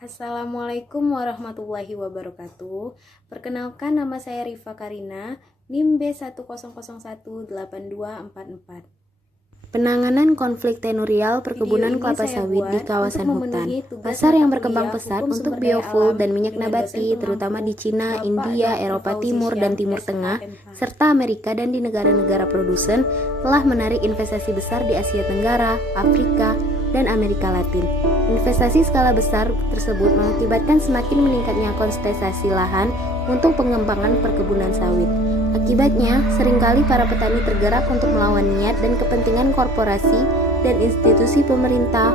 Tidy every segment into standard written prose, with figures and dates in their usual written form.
Assalamualaikum warahmatullahi wabarakatuh. Perkenalkan, nama saya Rifa Karina, NIM B1001824. Penanganan konflik tenurial perkebunan kelapa sawit di kawasan hutan. Pasar yang berkembang pesat untuk biofuel dan minyak nabati, terutama di Cina, India, Eropa Timur dan Timur Tengah, serta Amerika dan di negara-negara produsen, telah menarik investasi besar di Asia Tenggara, Afrika, dan Amerika Latin. Investasi skala besar tersebut mengakibatkan semakin meningkatnya konsentrasi lahan untuk pengembangan perkebunan sawit. Akibatnya, seringkali para petani tergerak untuk melawan niat dan kepentingan korporasi dan institusi pemerintah.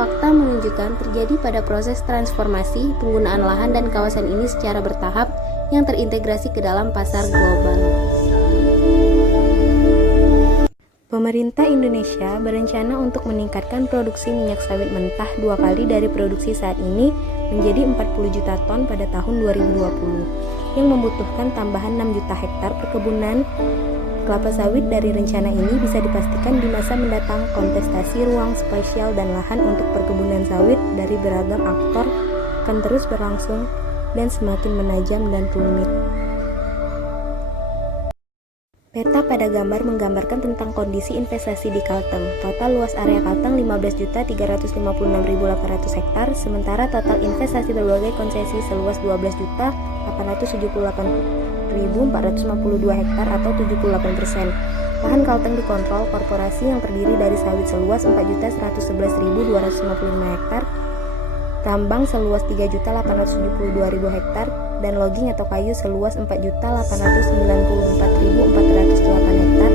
Fakta menunjukkan terjadi pada proses transformasi penggunaan lahan dan kawasan ini secara bertahap yang terintegrasi ke dalam pasar global. Pemerintah Indonesia berencana untuk meningkatkan produksi minyak sawit mentah 2 kali dari produksi saat ini menjadi 40 juta ton pada tahun 2020, yang membutuhkan tambahan 6 juta hektar perkebunan kelapa sawit. Dari rencana ini bisa dipastikan di masa mendatang kontestasi ruang spasial dan lahan untuk perkebunan sawit dari beragam aktor akan terus berlangsung dan semakin menajam dan rumit. Peta pada gambar menggambarkan tentang kondisi investasi di Kalteng. Total luas area Kalteng 15.356.800 hektar, sementara total investasi berbagai konsesi seluas 12.878.452 hektar atau 78%. Lahan Kalteng dikontrol korporasi yang terdiri dari sawit seluas 4.111.255 hektar, tambang seluas 3.872.000 hektar, dan logging atau kayu seluas 4.894.408 hektar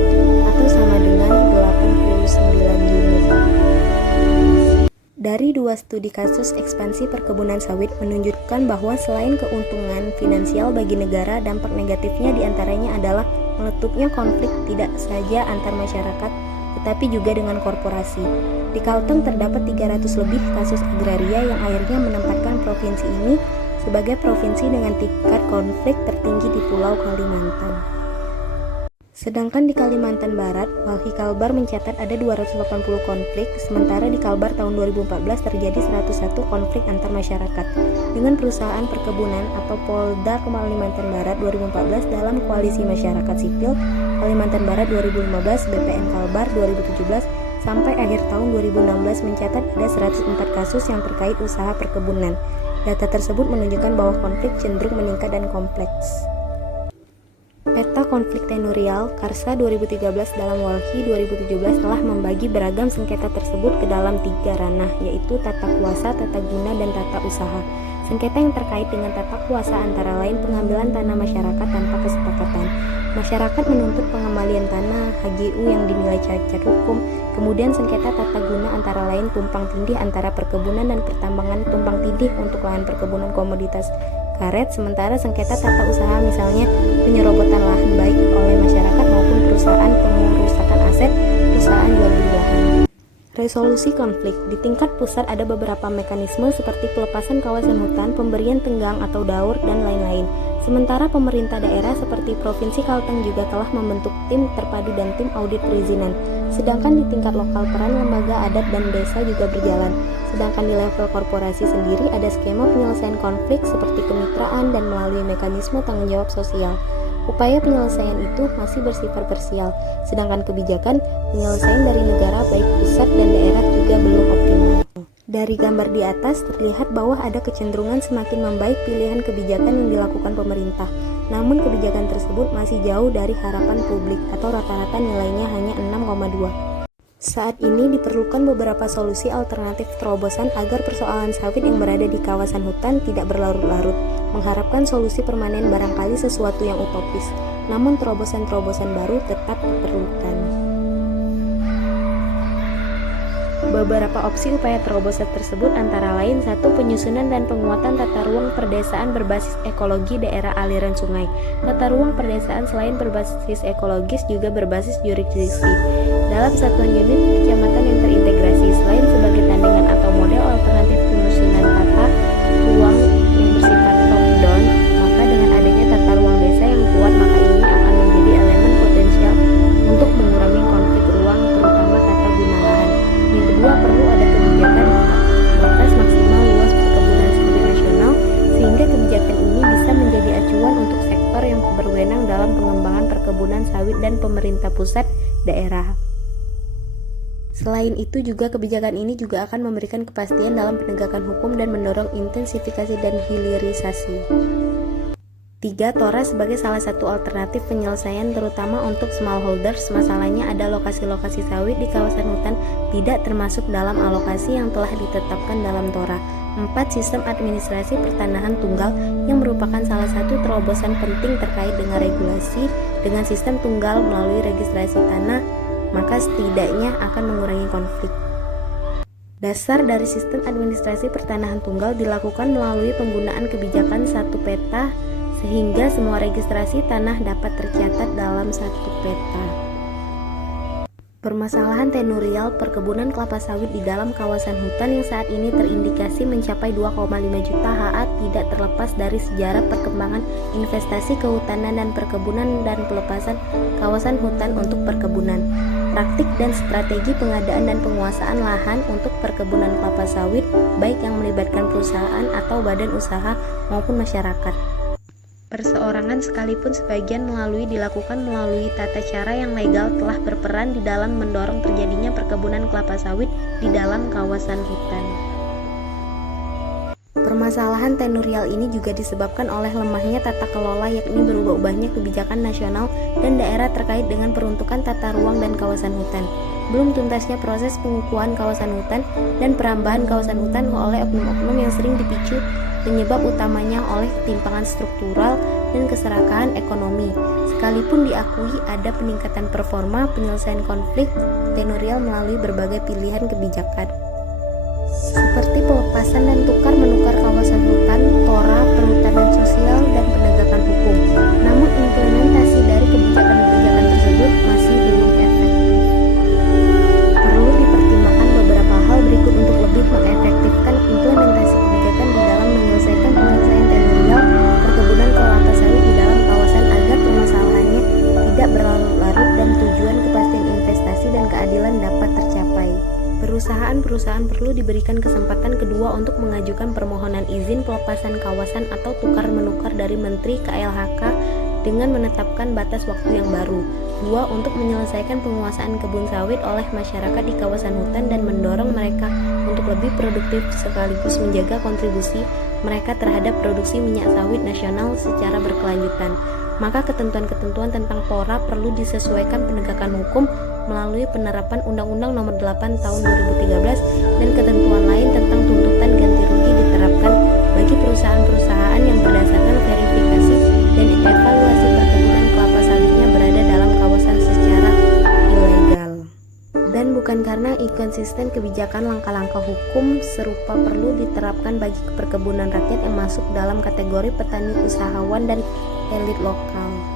atau sama dengan 89 unit. Dari 2 studi kasus ekspansi perkebunan sawit menunjukkan bahwa selain keuntungan finansial bagi negara, dampak negatifnya diantaranya adalah meletupnya konflik tidak saja antar masyarakat tetapi juga dengan korporasi. Di Kalteng terdapat 300 lebih kasus agraria yang akhirnya menempatkan provinsi ini sebagai provinsi dengan tingkat konflik tertinggi di Pulau Kalimantan. Sedangkan di Kalimantan Barat, Walhi Kalbar mencatat ada 280 konflik, sementara di Kalbar tahun 2014 terjadi 101 konflik antar masyarakat dengan perusahaan perkebunan atau Polda Kalimantan Barat 2014 dalam Koalisi Masyarakat Sipil Kalimantan Barat 2015, BPN Kalbar 2017, sampai akhir tahun 2016 mencatat ada 104 kasus yang terkait usaha perkebunan. Data tersebut menunjukkan bahwa konflik cenderung meningkat dan kompleks. Peta konflik tenurial Karsa 2013 dalam Walhi 2017 telah membagi beragam sengketa tersebut ke dalam 3 ranah, yaitu tata kuasa, tata guna, dan tata usaha. Sengketa yang terkait dengan tata kuasa antara lain pengambilan tanah masyarakat tanpa kesepakatan. Masyarakat menuntut pengembalian tanah, HGU yang dinilai cacat hukum. Kemudian sengketa tata guna antara lain tumpang tindih antara perkebunan dan pertambangan, tumpang tindih untuk lahan perkebunan komoditas karet. Sementara sengketa tata usaha misalnya penyerobotan lahan baik oleh masyarakat maupun perusahaan pengerusakan aset perusahaan jual beli lahan. Resolusi konflik. Di tingkat pusat ada beberapa mekanisme seperti pelepasan kawasan hutan, pemberian tenggang atau daur, dan lain-lain. Sementara pemerintah daerah seperti Provinsi Kalteng juga telah membentuk tim terpadu dan tim audit perizinan. Sedangkan di tingkat lokal peran lembaga adat dan desa juga berjalan. Sedangkan di level korporasi sendiri ada skema penyelesaian konflik seperti kemitraan dan melalui mekanisme tanggung jawab sosial. Upaya penyelesaian itu masih bersifat parsial, sedangkan kebijakan penyelesaian dari negara baik pusat dan daerah juga belum optimal. Dari gambar di atas terlihat bahwa ada kecenderungan semakin membaik pilihan kebijakan yang dilakukan pemerintah. Namun kebijakan tersebut masih jauh dari harapan publik atau rata-rata nilainya hanya 6,2. Saat ini diperlukan beberapa solusi alternatif terobosan agar persoalan sawit yang berada di kawasan hutan tidak berlarut-larut. Mengharapkan solusi permanen barangkali sesuatu yang utopis, namun terobosan-terobosan baru tetap diperlukan. Beberapa opsi upaya terobosan tersebut antara lain: 1. Penyusunan dan penguatan tata ruang perdesaan berbasis ekologi daerah aliran sungai. Tata ruang perdesaan selain berbasis ekologis juga berbasis jurisdiksi dalam satuan unit kecamatan yang terintegrasi. Selain sebagai tandingan atau model alternatif penyusunan tata ruang yang bersifat top down, maka dengan adanya tata ruang desa yang kuat, maka ini akan menjadi elemen potensial untuk mengurangi konflik ruang, terutama tata guna lahan. Yang kedua, perlu ada kebijakan batas maksimal luas perkebunan pusat daerah. Selain itu juga kebijakan ini juga akan memberikan kepastian dalam penegakan hukum dan mendorong intensifikasi dan hilirisasi. 3. Tora sebagai salah satu alternatif penyelesaian terutama untuk smallholders. Masalahnya ada lokasi-lokasi sawit di kawasan hutan tidak termasuk dalam alokasi yang telah ditetapkan dalam Tora. 4. Sistem administrasi pertanahan tunggal yang merupakan salah satu terobosan penting terkait dengan regulasi. Dengan sistem tunggal melalui registrasi tanah, maka setidaknya akan mengurangi konflik. Dasar dari sistem administrasi pertanahan tunggal dilakukan melalui penggunaan kebijakan satu peta sehingga semua registrasi tanah dapat tercatat dalam satu peta. Permasalahan tenurial perkebunan kelapa sawit di dalam kawasan hutan yang saat ini terindikasi mencapai 2,5 juta ha tidak terlepas dari sejarah perkembangan investasi kehutanan dan perkebunan dan pelepasan kawasan hutan untuk perkebunan. Praktik dan strategi pengadaan dan penguasaan lahan untuk perkebunan kelapa sawit baik yang melibatkan perusahaan atau badan usaha maupun masyarakat. Perseorangan sekalipun sebagian dilakukan melalui tata cara yang legal telah berperan di dalam mendorong terjadinya perkebunan kelapa sawit di dalam kawasan hutan. Permasalahan tenurial ini juga disebabkan oleh lemahnya tata kelola yakni berubah-ubahnya kebijakan nasional dan daerah terkait dengan peruntukan tata ruang dan kawasan hutan. Belum tuntasnya proses pengukuhan kawasan hutan dan perambahan kawasan hutan oleh oknum-oknum yang sering dipicu penyebab utamanya oleh ketimpangan struktural dan keserakahan ekonomi. Sekalipun diakui ada peningkatan performa penyelesaian konflik tenurial melalui berbagai pilihan kebijakan seperti pelepasan dan tukar-menukar kawasan hutan, Tora, perhutanan sosial, dan penegakan hukum. Namun implementasi dari kebijakan-kebijakan tersebut masih belum efektif. Perlu dipertimbangkan beberapa hal berikut untuk lebih mengefektifkan implementasi kebijakan di dalam menyelesaikan penyelesaian tenurial perkebunan kelapa sawit di dalam kawasan agar permasalahannya tidak berlarut-larut dan tujuan kepastian investasi dan keadilan dapat tercapai. Perusahaan-perusahaan perlu diberikan kesempatan kedua untuk mengajukan permohonan izin pelepasan kawasan atau tukar-menukar dari Menteri KLHK dengan menetapkan batas waktu yang baru. 2. Untuk menyelesaikan penguasaan kebun sawit oleh masyarakat di kawasan hutan dan mendorong mereka untuk lebih produktif sekaligus menjaga kontribusi mereka terhadap produksi minyak sawit nasional secara berkelanjutan. Maka ketentuan-ketentuan tentang Tora perlu disesuaikan penegakan hukum melalui penerapan Undang-Undang Nomor 8 Tahun 2013 dan ketentuan lain tentang tuntutan ganti rugi diterapkan bagi perusahaan-perusahaan yang berdasarkan verifikasi dan evaluasi perkebunan kelapa sawitnya berada dalam kawasan secara ilegal. Dan bukan karena inkonsisten kebijakan langkah-langkah hukum serupa perlu diterapkan bagi perkebunan rakyat yang masuk dalam kategori petani usahawan dan elit lokal.